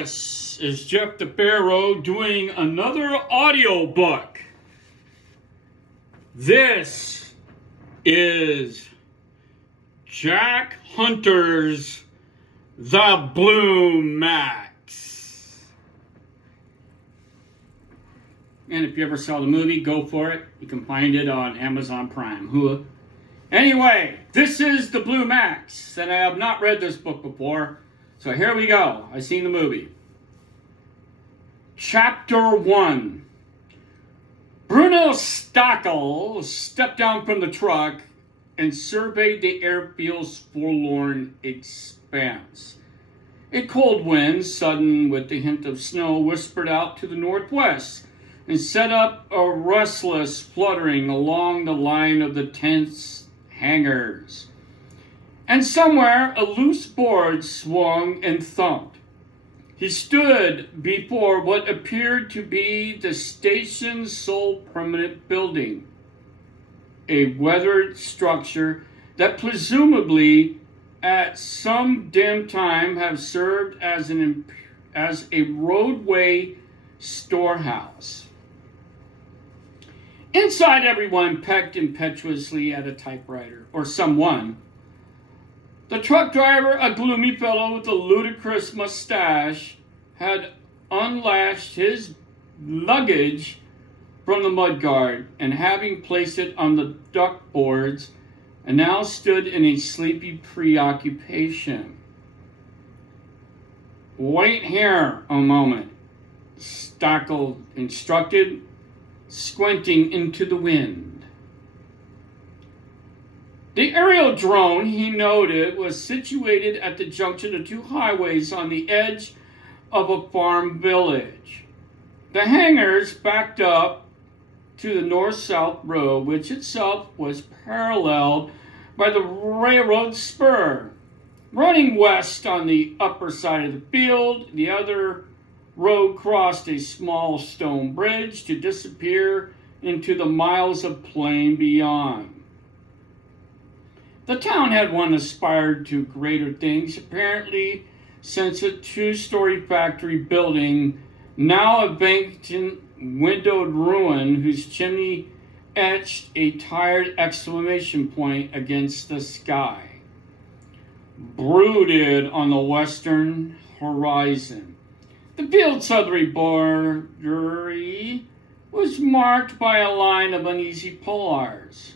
This is Jeff the Pharaoh doing another audiobook. This is Jack Hunter's The Blue Max. And if you ever saw the movie, go for it. You can find it on Amazon Prime. Anyway, this is The Blue Max, and I have not read this book before. So here we go. I've seen the movie. Chapter 1. Bruno Stachel stepped down from the truck and surveyed the airfield's forlorn expanse. A cold wind, sudden with the hint of snow, whispered out to the northwest and set up a restless fluttering along the line of the tent's hangars. And somewhere a loose board swung and thumped. He stood before what appeared to be the station's sole permanent building, a weathered structure that presumably at some dim time have served as a roadway storehouse. Inside, everyone pecked impetuously at a typewriter, or someone. The truck driver, a gloomy fellow with a ludicrous mustache, had unlatched his luggage from the mudguard and, having placed it on the duck boards, and now stood in a sleepy preoccupation. "Wait here a moment," Stachel instructed, squinting into the wind. The aerial drone, he noted, was situated at the junction of two highways on the edge of a farm village. The hangars backed up to the north-south road, which itself was paralleled by the railroad spur. Running west on the upper side of the field, the other road crossed a small stone bridge to disappear into the miles of plain beyond. The town had once aspired to greater things, apparently, since a two-story factory building, now a vacant windowed ruin whose chimney etched a tired exclamation point against the sky, brooded on the western horizon. The field's southerly boundary was marked by a line of uneasy pollars.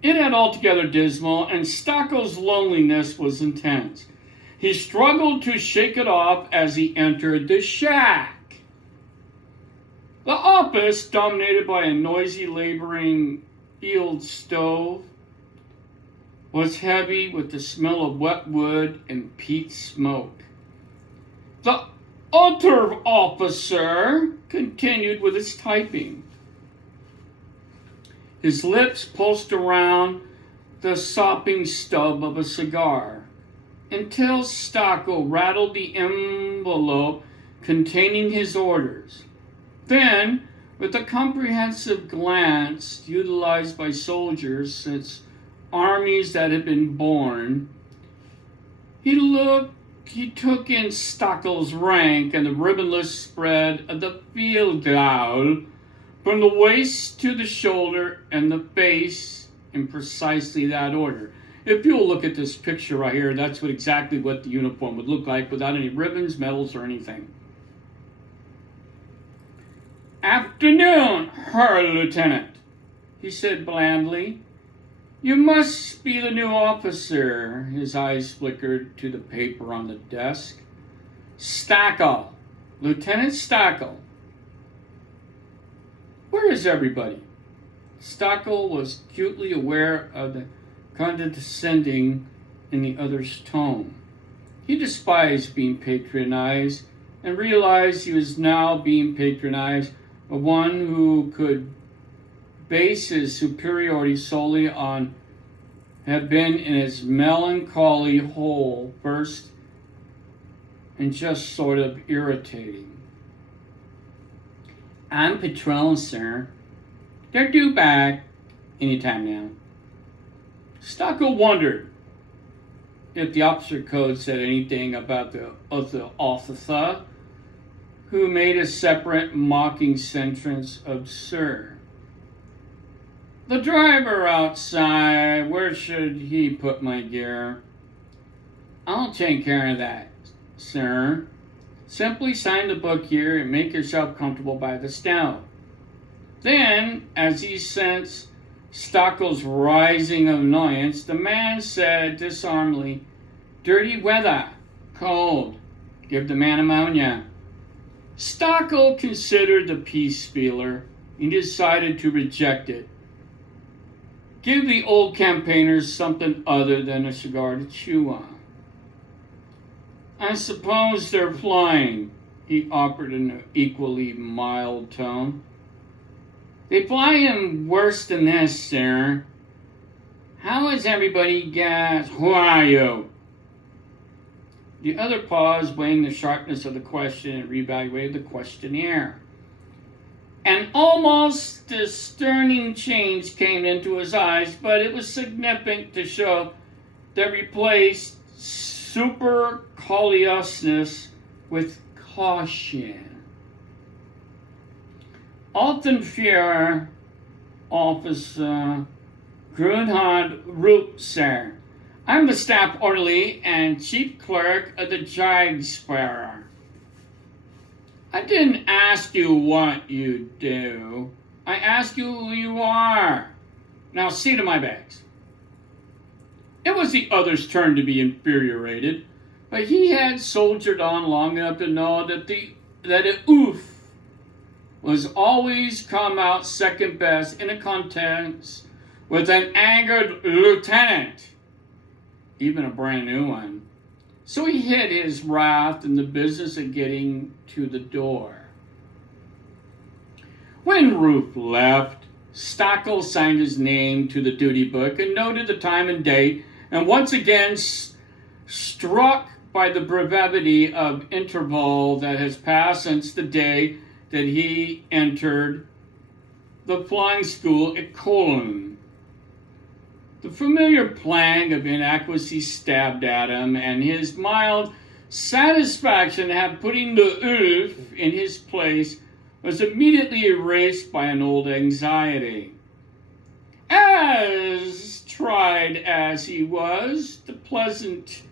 It had altogether dismal, and Stachel's loneliness was intense. He struggled to shake it off as he entered the shack. The office, dominated by a noisy, laboring field stove, was heavy with the smell of wet wood and peat smoke. The other officer continued with his typing. His lips pulsed around the sopping stub of a cigar until Stachel rattled the envelope containing his orders. Then, with a comprehensive glance utilized by soldiers since armies that had been born, he took in Stachel's rank and the ribbonless spread of the field gown from the waist to the shoulder and the face in precisely that order. If you'll look at this picture right here, that's exactly what the uniform would look like without any ribbons, medals, or anything. "Afternoon, Herr Lieutenant," he said blandly. "You must be the new officer." His eyes flickered to the paper on the desk. "Stachel. Lieutenant Stachel. Where is everybody?" Stachel was acutely aware of the condescending in the other's tone. He despised being patronized and realized he was now being patronized by one who could base his superiority solely on had been in his melancholy hole first and just sort of irritating. "I'm patrol, sir. They're due back any time now." Stachel wondered if the officer code said anything about the officer who made a separate mocking sentence absurd. The driver outside, where should he put my gear? I'll take care of that, sir. Simply sign the book here and make yourself comfortable by the stove. Then, as he sensed Stachel's rising annoyance, the man said disarmingly, "Dirty weather, cold, give the man ammonia." Stachel considered the peace spieler and decided to reject it. Give the old campaigners something other than a cigar to chew on. I suppose they're flying, he offered in an equally mild tone. They fly him worse than this, sir. How is everybody gas? Who are you? The other paused, weighing the sharpness of the question and reevaluated the questionnaire. An almost discerning change came into his eyes, but it was significant to show that replaced superciliousness with caution. Altenführer Officer Grunhard Rupp, sir. I'm the staff orderly and chief clerk of the Jagsparer. I didn't ask you what you do. I asked you who you are. Now see to my bags. It was the other's turn to be infuriated, but he had soldiered on long enough to know that an oof was always come out second best in a contest with an angered lieutenant, even a brand new one. So he hid his wrath in the business of getting to the door. When Ruth left, Stachel signed his name to the duty book and noted the time and date, and once again struck by the brevity of interval that has passed since the day that he entered the flying school at Cologne. The familiar pang of inadequacy stabbed at him, and his mild satisfaction at putting the oof in his place was immediately erased by an old anxiety. As tried as he was, pleasant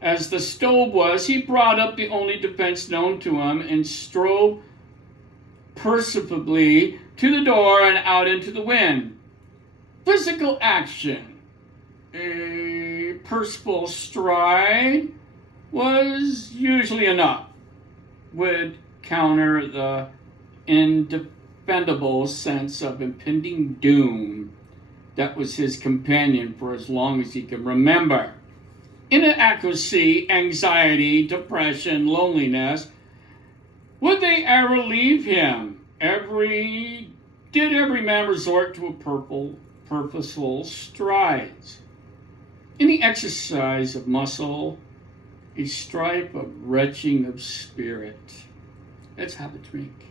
as the stove was, he brought up the only defense known to him and strode perceptibly to the door and out into the wind. Physical action, a purposeful stride, was usually enough, would counter the indefendable sense of impending doom that was his companion for as long as he could remember. Inadequacy, anxiety, depression, loneliness, would they ever leave him? Did every man resort to a purposeful strides? Any exercise of muscle, a stripe of retching of spirit. That's how to drink.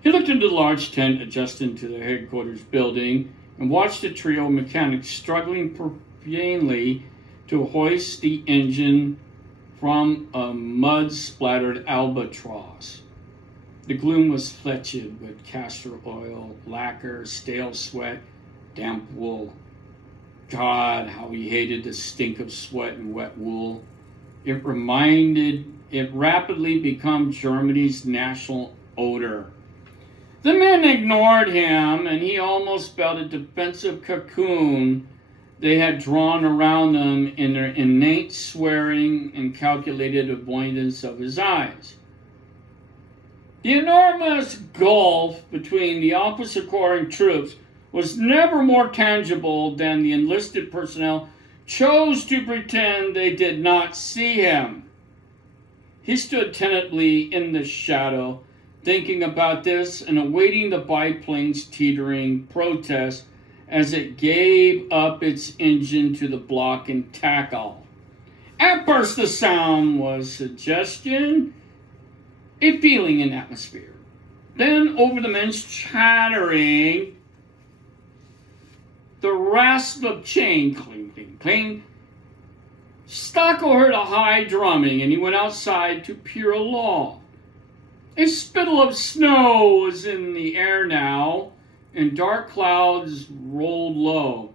He looked into the large tent adjacent to the headquarters building and watched the trio of mechanics struggling profanely to hoist the engine from a mud-splattered albatross. The gloom was fletched with castor oil, lacquer, stale sweat, damp wool. God, how he hated the stink of sweat and wet wool. It rapidly became Germany's national odor. The men ignored him, and he almost felt a defensive cocoon they had drawn around them in their innate swearing and calculated avoidance of his eyes. The enormous gulf between the officer corps and troops was never more tangible than the enlisted personnel chose to pretend they did not see him. He stood tentatively in the shadow, thinking about this and awaiting the biplane's teetering protest as it gave up its engine to the block and tackle. At first the sound was suggestion, a feeling in atmosphere. Then over the men's chattering, the rasp of chain clinking, cling, Stachel heard a high drumming, and he went outside to peer aloft. A spittle of snow was in the air now, and dark clouds rolled low.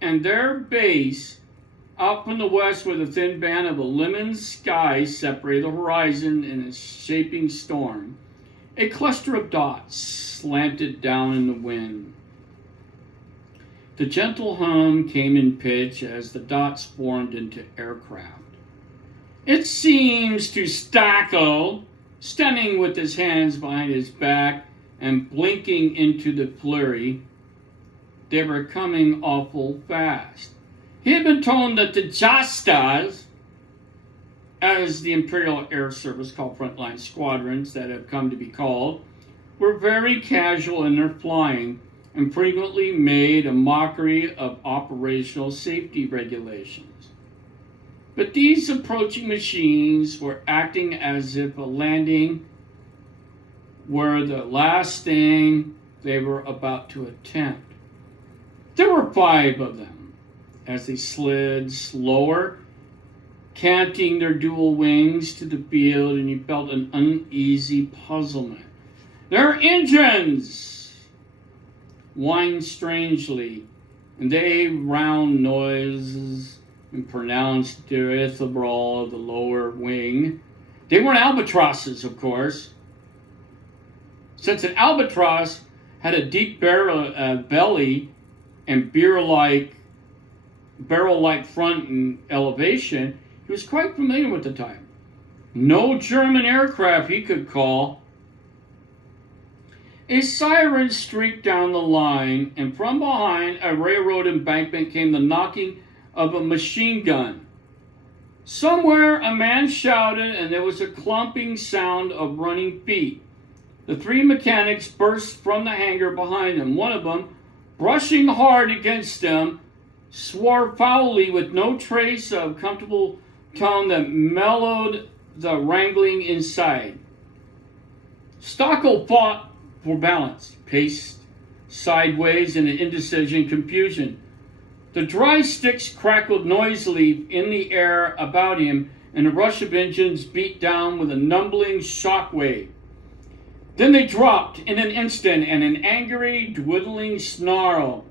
And their base, out from the west where the thin band of a lemon sky separated the horizon in a shaping storm, a cluster of dots slanted down in the wind. The gentle hum came in pitch as the dots formed into aircraft. It seems to Stachel, standing with his hands behind his back and blinking into the flurry, they were coming awful fast. He had been told that the Jastas, as the Imperial Air Service called frontline squadrons that have come to be called, were very casual in their flying and frequently made a mockery of operational safety regulations. But these approaching machines were acting as if a landing were the last thing they were about to attempt. There were 5 of them as they slid slower, canting their dual wings to the field, and you felt an uneasy puzzlement. Their engines whined strangely, and they round noises and pronounced dithyramb of the lower wing. They weren't albatrosses, of course, since an albatross had a deep belly and barrel-like front and elevation. He was quite familiar with the type. No German aircraft he could call. A siren streaked down the line, and from behind a railroad embankment came the knocking of a machine gun. Somewhere a man shouted, and there was a clumping sound of running feet. The 3 mechanics burst from the hangar behind them. One of them, brushing hard against them, swore foully with no trace of comfortable tone that mellowed the wrangling inside. Stachel fought for balance, paced sideways in an indecision confusion. The dry sticks crackled noisily in the air about him, and the rush of engines beat down with a numbing shock wave. Then they dropped in an instant, and an angry, dwindling snarl.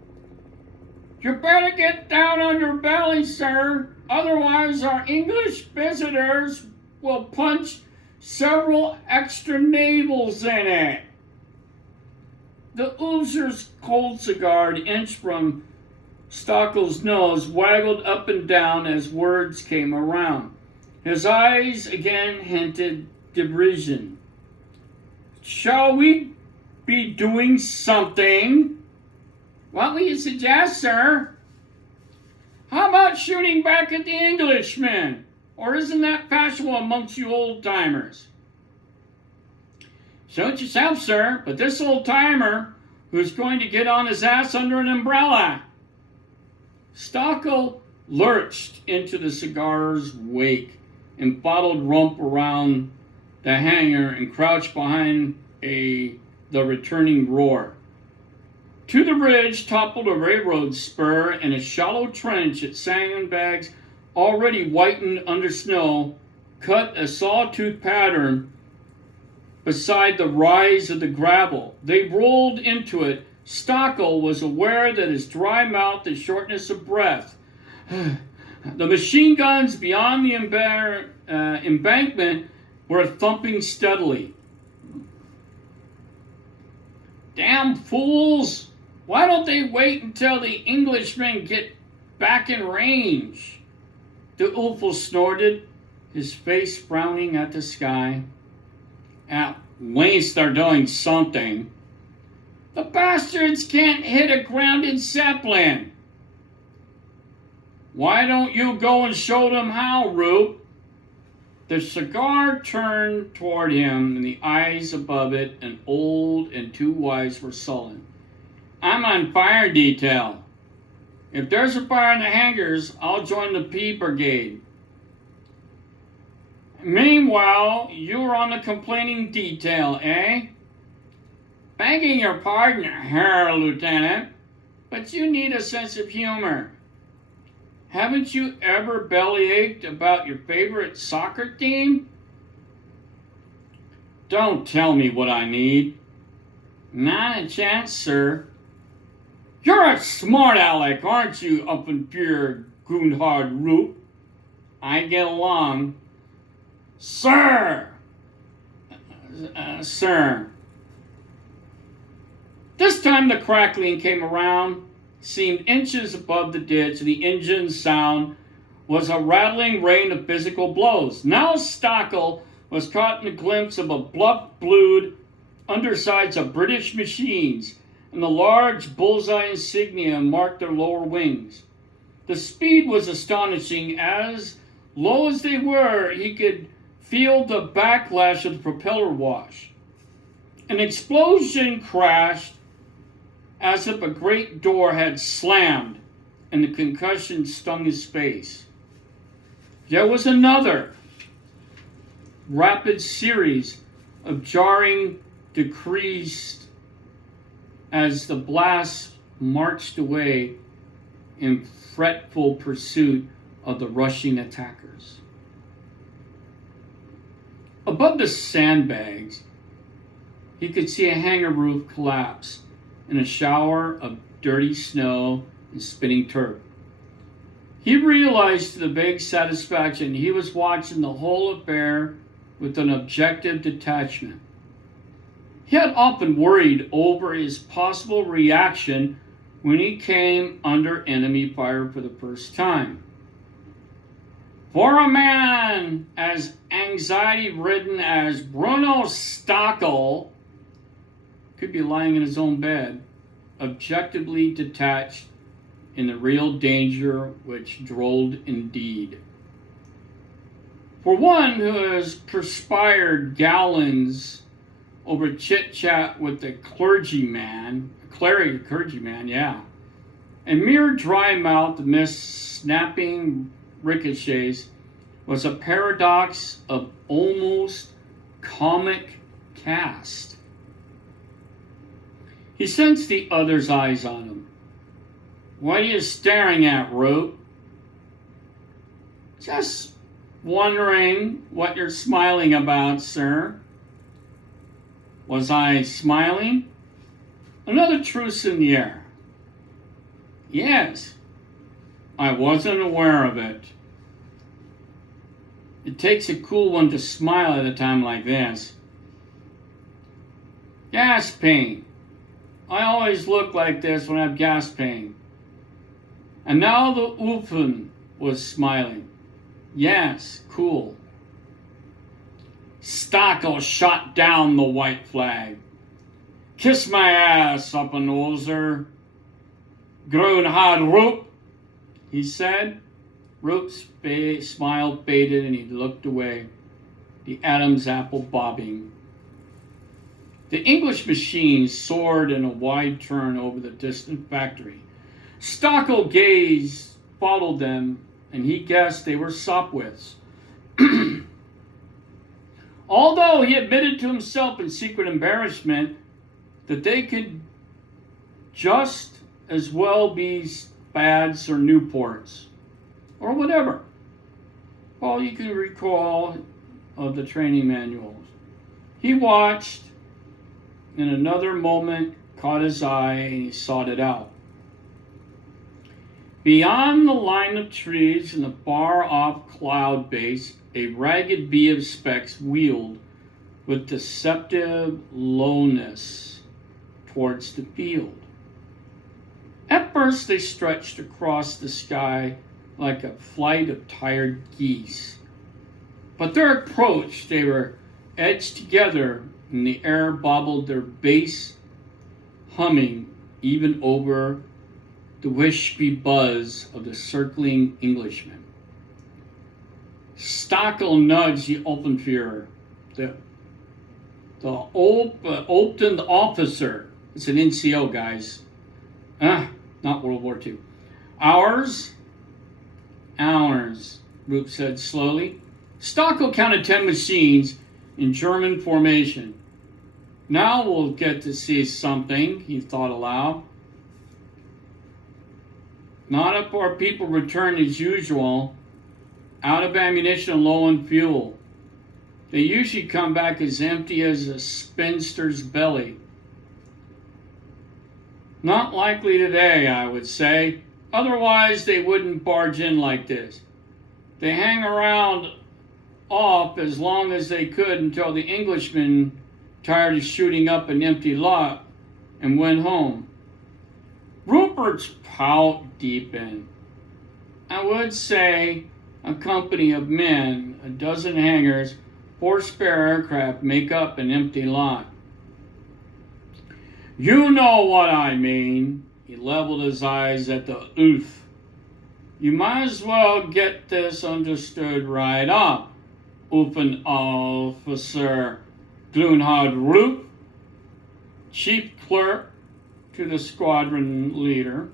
"You better get down on your belly, sir, otherwise our English visitors will punch several extra navels in it." The oozer's cold cigar, an inch from Stachel's nose, waggled up and down as words came around. His eyes again hinted derision. "Shall we be doing something?" "What will you suggest, sir?" "How about shooting back at the Englishmen? Or isn't that fashionable amongst you old-timers?" "Suit yourself, sir, but this old-timer who's going to get on his ass under an umbrella." Stachel lurched into the cigar's wake and followed Rump around the hangar and crouched behind the returning roar. To the ridge toppled a railroad spur, and a shallow trench at sandbags already whitened under snow cut a sawtooth pattern beside the rise of the gravel. They rolled into it. Stachel was aware that his dry mouth and shortness of breath. The machine guns beyond the embankment were thumping steadily. "Damn fools! Why don't they wait until the Englishmen get back in range?" The Ulfel snorted, his face frowning at the sky. "At least they're doing something." "The bastards can't hit a grounded Zeppelin." "Why don't you go and show them how, Rube?" The cigar turned toward him, and the eyes above it, an old and 2 wise, were sullen. "I'm on fire detail. If there's a fire in the hangars, I'll join the P Brigade. Meanwhile, you're on the complaining detail, eh?" "Begging your pardon, Herr Lieutenant, but you need a sense of humor." Haven't you ever bellyached about your favorite soccer team? Don't tell me what I need. Not a chance, sir. You're a smart aleck, aren't you, Uppenpure Grundhard Roop? I get along. Sir! Sir. This time the crackling came around, seemed inches above the ditch, and the engine's sound was a rattling rain of physical blows. Now Stachel was caught in a glimpse of a bluff-blued undersides of British machines, and the large bullseye insignia marked their lower wings. The speed was astonishing. As low as they were, he could feel the backlash of the propeller wash. An explosion crashed as if a great door had slammed, and the concussion stung his face. There was another rapid series of jarring decrees as the blast marched away in fretful pursuit of the rushing attackers. Above the sandbags, he could see a hangar roof collapse in a shower of dirty snow and spinning turf. He realized to the vague satisfaction he was watching the whole affair with an objective detachment. He had often worried over his possible reaction when he came under enemy fire for the first time. For a man as anxiety-ridden as Bruno Stachel could be lying in his own bed, objectively detached in the real danger which drolled indeed. For one who has perspired gallons over chit-chat with the clergyman, and mere dry mouth amidst snapping ricochets, was a paradox of almost comic cast. He sensed the other's eyes on him. What are you staring at, Root? Just wondering what you're smiling about, sir. Was I smiling? Another truce in the air. Yes. I wasn't aware of it. It takes a cool one to smile at a time like this. Gas pain. I always look like this when I have gas pain. And now the Ufen was smiling. Yes, cool. Stachel shot down the white flag. Kiss my ass, Uppenoser. Grundhard Roop, he said. Roop's smile faded and he looked away, the Adam's apple bobbing. The English machines soared in a wide turn over the distant factory. Stachel gaze followed them, and he guessed they were Sopwiths. Although he admitted to himself in secret embarrassment that they could just as well be Spads or Newports, or whatever. All you can recall of the training manuals. He watched, in another moment caught his eye, and he sought it out. Beyond the line of trees in the far-off cloud base, a ragged bee of specks wheeled with deceptive lowness towards the field. At first they stretched across the sky like a flight of tired geese. But their approach, they were edged together, and the air bobbled their bass humming even over the wispy buzz of the circling Englishmen. Stachel nudged the Oppenführer, the Opten officer. It's an NCO, guys. Not World War II. Ours, Roop said slowly. Stachel counted 10 machines in German formation. Now we'll get to see something, he thought aloud. Not if our people return as usual, out of ammunition and low on fuel. They usually come back as empty as a spinster's belly. Not likely today, I would say. Otherwise, they wouldn't barge in like this. They hang around off as long as they could until the Englishmen tired of shooting up an empty lot and went home. Rupert's pout deepened. I would say a company of men, a dozen hangars, 4 spare aircraft make up an empty lot. You know what I mean. He leveled his eyes at the oof. You might as well get this understood right off, Offen Officer Glunhard Rupp, chief clerk to the squadron leader.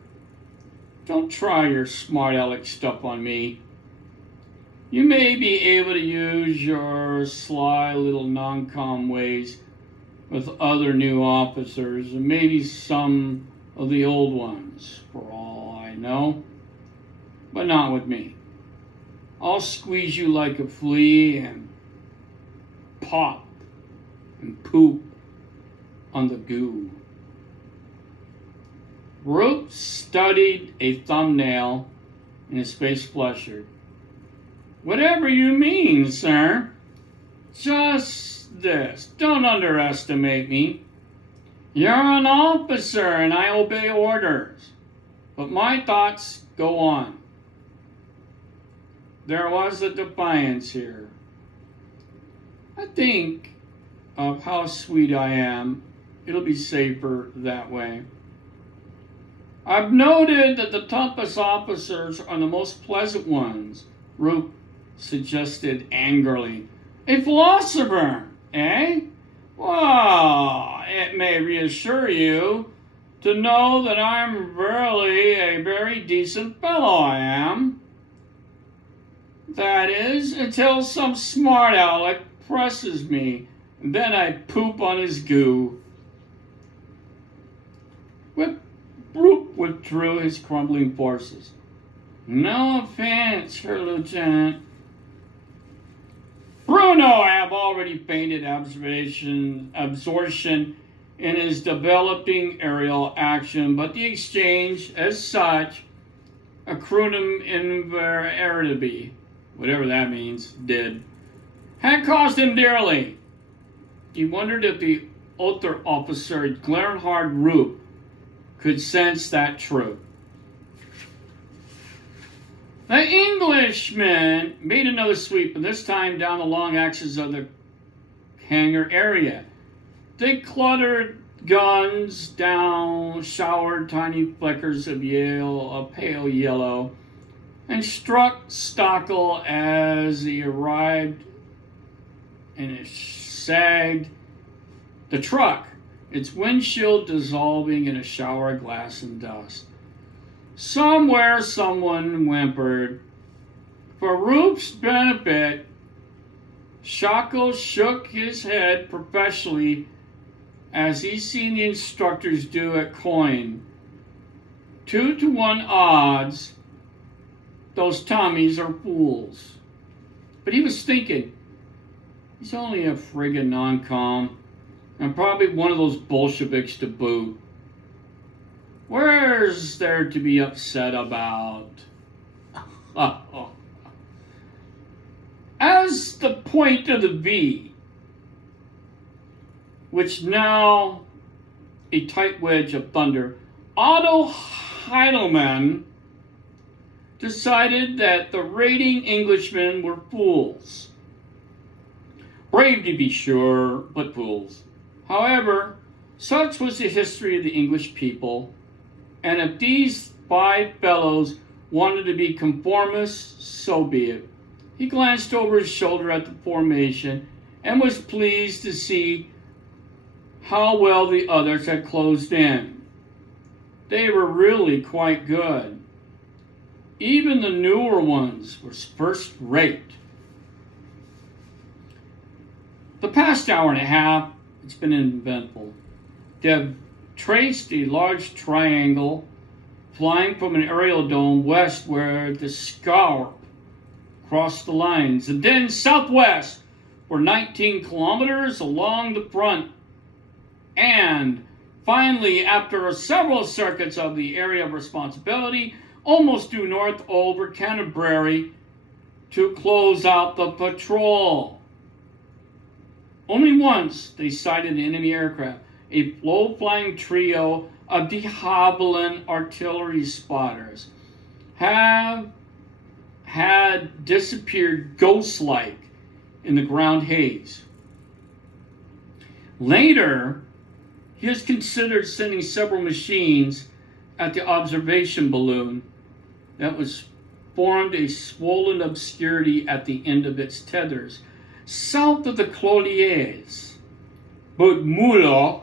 Don't try your smart aleck stuff on me. You may be able to use your sly little non-com ways with other new officers and maybe some of the old ones, for all I know, but not with me. I'll squeeze you like a flea and pop and poop on the goo. Rope studied a thumbnail and his face flushed. Whatever you mean, sir. Just this. Don't underestimate me. You're an officer and I obey orders. But my thoughts go on. There was a defiance here. I think of how sweet I am. It'll be safer that way. I've noted that the toughest officers are the most pleasant ones, Roop suggested angrily. A philosopher, eh? Well, it may reassure you to know that I'm really a very decent fellow, I am. That is, until some smart aleck presses me, and then I poop on his goo. Roop withdrew his crumbling forces. No offense, Herr Lieutenant. Bruno have already painted absorption in his developing aerial action, but the exchange, as such, accrutum inveritibi, whatever that means, did, had cost him dearly. He wondered if the other officer, Glernhard Roop, could sense that truth. The Englishmen made another sweep, and this time down the long axis of the hangar area. They cluttered guns down, showered tiny flickers of pale yellow, and struck Stachel as he arrived, and it sagged. The truck, its windshield dissolving in a shower of glass and dust. Somewhere someone whimpered. For Roop's benefit, Stachel shook his head professionally as he's seen the instructors do at coin. 2-to-1 odds, those Tommies are fools. But he was thinking, he's only a friggin' non-com, and probably one of those Bolsheviks to boot. Where's there to be upset about? As the point of the V, which now a tight wedge of thunder, Otto Heidelmann decided that the raiding Englishmen were fools. Brave to be sure, but fools. However, such was the history of the English people, and if these 5 fellows wanted to be conformists, so be it. He glanced over his shoulder at the formation and was pleased to see how well the others had closed in. They were really quite good. Even the newer ones were first rate. The past hour and a half, it's been eventful. They've traced a large triangle flying from an aerial dome west where the scarp crossed the lines, and then southwest for 19 kilometers along the front. And finally, after several circuits of the area of responsibility, almost due north over Canterbury to close out the patrol. Only once they sighted an enemy aircraft, a low-flying trio of de Havilland artillery spotters had disappeared ghost-like in the ground haze. Later, he has considered sending several machines at the observation balloon that was formed a swollen obscurity at the end of its tethers, south of the Clodiers. But Muller,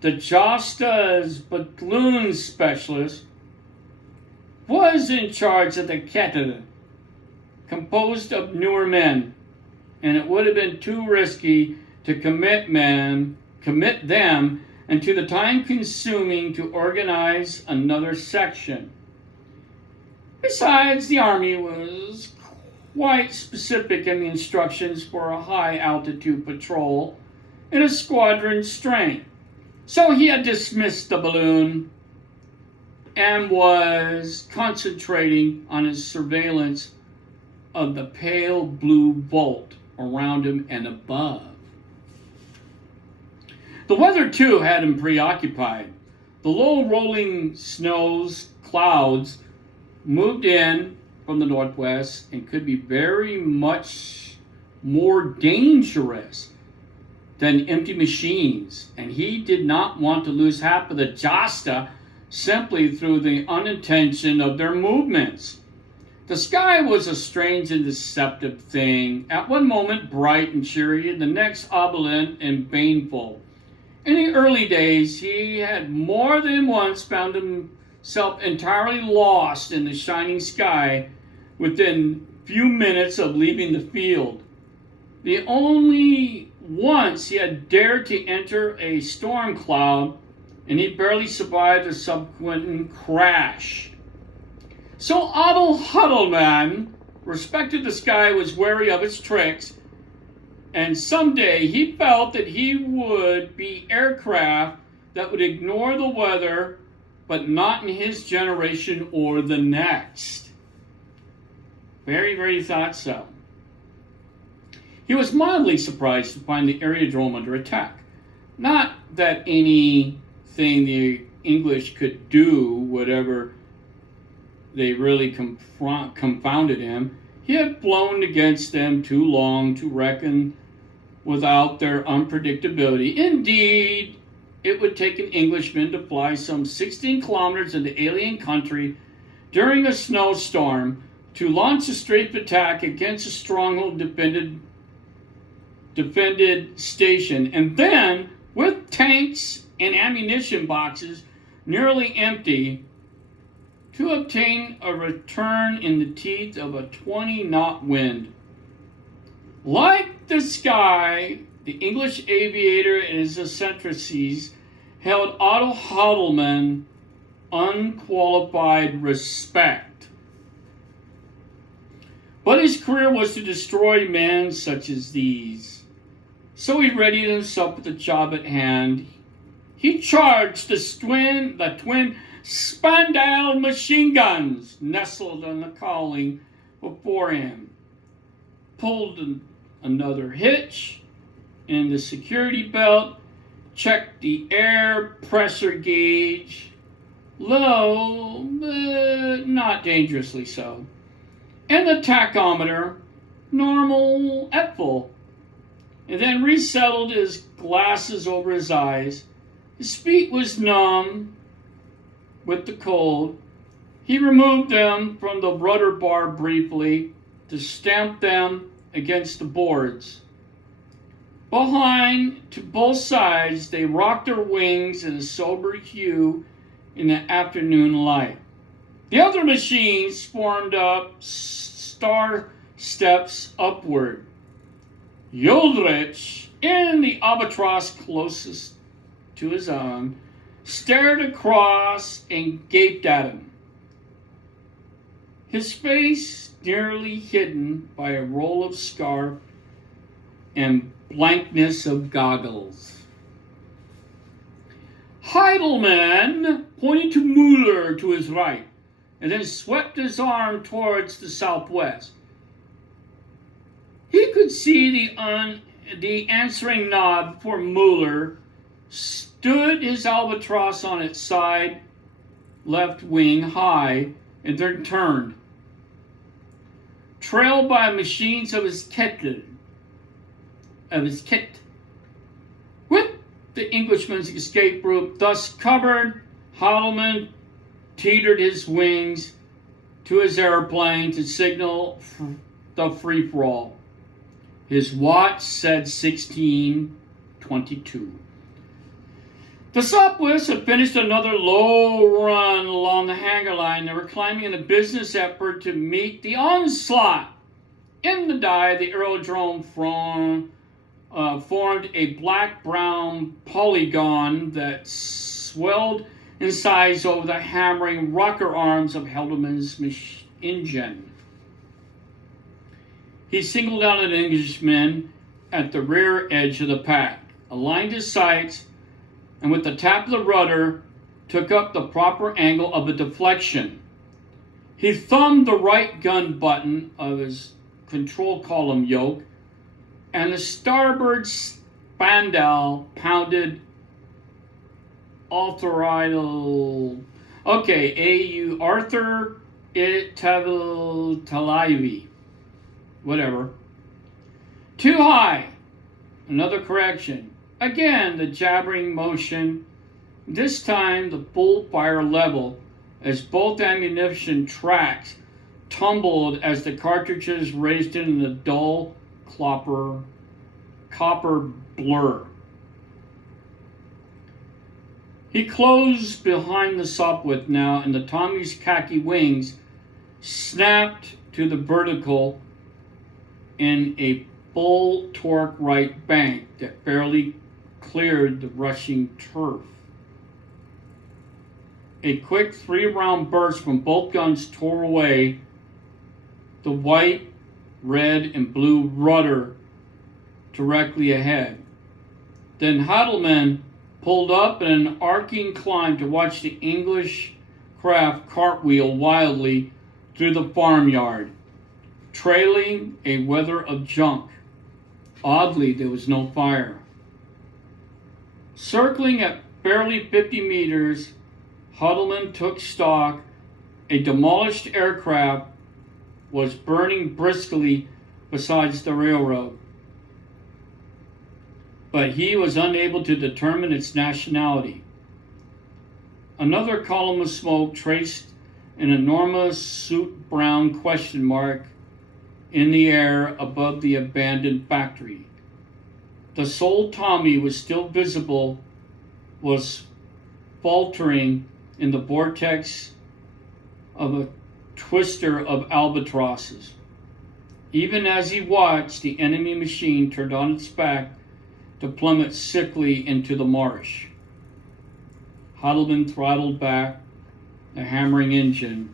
the Josta's balloon specialist, was in charge of the Keter, composed of newer men, and it would have been too risky to commit them and to the time consuming to organize another section. Besides, the Army was quite specific in the instructions for a high altitude patrol in a squadron strength. So he had dismissed the balloon and was concentrating on his surveillance of the pale blue vault around him and above. The weather, too, had him preoccupied. The low rolling clouds moved in from the northwest and could be very much more dangerous than empty machines, and he did not want to lose half of the Josta simply through the unintention of their movements. The sky was a strange and deceptive thing, at one moment bright and cheery, and the next opulent and baneful. In the early days, he had more than once found himself entirely lost in the shining sky within few minutes of leaving the field. The only once he had dared to enter a storm cloud, and he barely survived a subsequent crash. So Otto Huddleman respected the sky, was wary of its tricks, and someday he felt that he would be aircraft that would ignore the weather, but not in his generation or the next. Very thought so. He was mildly surprised to find the aerodrome under attack. Not that anything the English could do, whatever they really confounded him. He had flown against them too long to reckon without their unpredictability. Indeed, it would take an Englishman to fly some 16 kilometers into alien country during a snowstorm to launch a strafe attack against a stronghold defended station, and then, with tanks and ammunition boxes nearly empty, to obtain a return in the teeth of a 20-knot wind. Like the sky, the English aviator and his eccentricities held Otto Huddleman unqualified respect. But his career was to destroy men such as these. So he readied himself with the job at hand. He charged the twin Spandau machine guns nestled on the cowling before him, pulled another hitch in the security belt, checked the air pressure gauge, low, but not dangerously so, and the tachometer, normal at full, and then resettled his glasses over his eyes. His feet was numb with the cold. He removed them from the rudder bar briefly to stamp them against the boards. Behind, to both sides, they rocked their wings in a sober hue in the afternoon light. The other machines formed up star steps upward. Yoldrich, in the albatross closest to his own, stared across and gaped at him, his face nearly hidden by a roll of scarf and blankness of goggles. Heidelman pointed to Mueller to his right, and then swept his arm towards the southwest. He could see the answering nod before Mueller stood his albatross on its side, left wing high, and then turned, trailed by machines of his kit. With the Englishman's escape route thus covered, Heidelman teetered his wings to his airplane to signal the free-for-all. His watch said 16:22. The Sopwists had finished another low run along the hangar line. They were climbing in a business effort to meet the onslaught. In the dive, the aerodrome formed a black-brown polygon that swelled in size over the hammering rocker arms of Heidelman's engine. He singled out an Englishman at the rear edge of the pack, aligned his sights, and with the tap of the rudder, took up the proper angle of a deflection. He thumbed the right gun button of his control column yoke, and the starboard spandrel pounded Arthur Talavi. Whatever. Too high. Another correction. Again, the jabbering motion. This time, the full fire level, as both ammunition tracks tumbled as the cartridges raced in a dull copper blur. He closed behind the Sopwith now, and the Tommy's khaki wings snapped to the vertical in a full torque right bank that barely cleared the rushing turf. A quick 3-round burst from both guns tore away the white, red, and blue rudder directly ahead. Then Heidelman pulled up in an arcing climb to watch the English craft cartwheel wildly through the farmyard, trailing a weather of junk. Oddly, there was no fire. Circling at barely 50 meters, Heidelman took stock. A demolished aircraft was burning briskly beside the railroad, but he was unable to determine its nationality. Another column of smoke traced an enormous soot brown question mark in the air above the abandoned factory. The sole Tommy was still visible, was faltering in the vortex of a twister of albatrosses. Even as he watched, the enemy machine turned on its back to plummet sickly into the marsh. Heidelman throttled back the hammering engine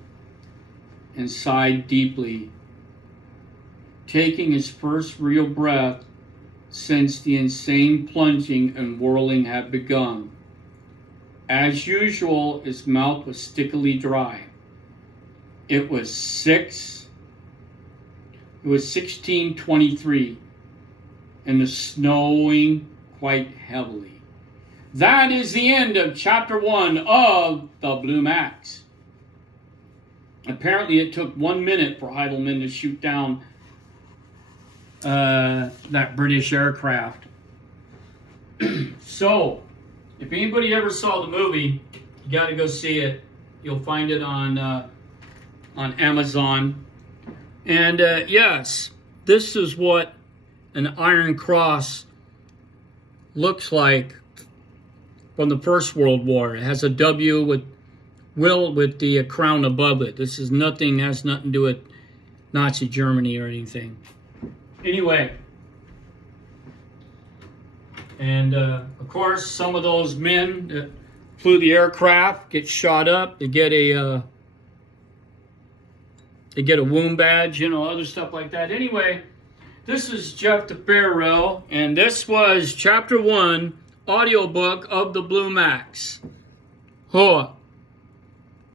and sighed deeply, taking his first real breath since the insane plunging and whirling had begun. As usual, his mouth was stickily dry. It was 16:23, and the snowing quite heavily. That is the end of chapter 1 of The Blue Max. Apparently it took 1 minute for Heidelman to shoot down that British aircraft. So, if anybody ever saw the movie, you got to go see it. You'll find it on Amazon. And yes, this is what an Iron Cross looks like from the First World War. It has a W with the crown above it. This is nothing, has nothing to do with Nazi Germany or anything. Anyway, and of course, some of those men that flew the aircraft, get shot up, they get a wound badge, other stuff like that. Anyway, this is Jeff the Pharaoh, and this was Chapter 1, audiobook of the Blue Max. Hoa.